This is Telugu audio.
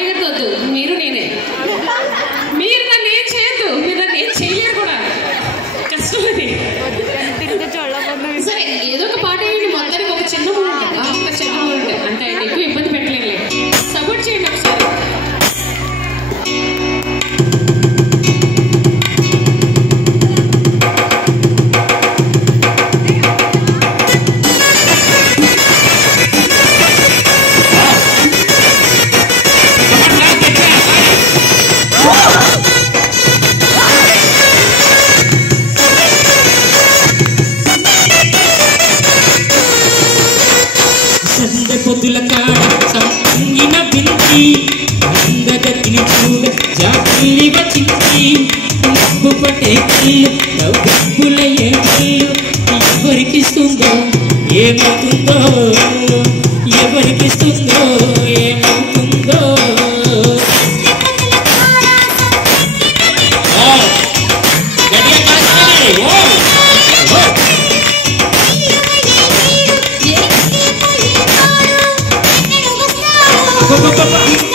బాబాయ్ గారితో వద్దు, మీరు నేనే. మీరు నన్ను ఏం చేయొద్దు, మీరు నన్ను ఏం చేయలేరు కూడా, కష్టం అది. సరే ఏదో ఒక పాట వేయండి, మొత్తానికి ఒక చిన్న మూమెంట్, ఒక చిన్న మూమెంట్ అంటే ఆయన ఎక్కువ ఇబ్బంది పెట్టలేదు. సపోర్ట్ చేయండి ఒకసారి. పొద్దుల కాడ సంగిన బించి అందగతిని చూడ జాతిని వచ్చించి నవ్వు పట్టే కళ్ళు నవ్వుల ఏళ్ళు ఎవరికిస్తుందో ఏమవుతుందో, ఎవరికిస్తుందో ఏమవుతుందో. Go, go, go, go.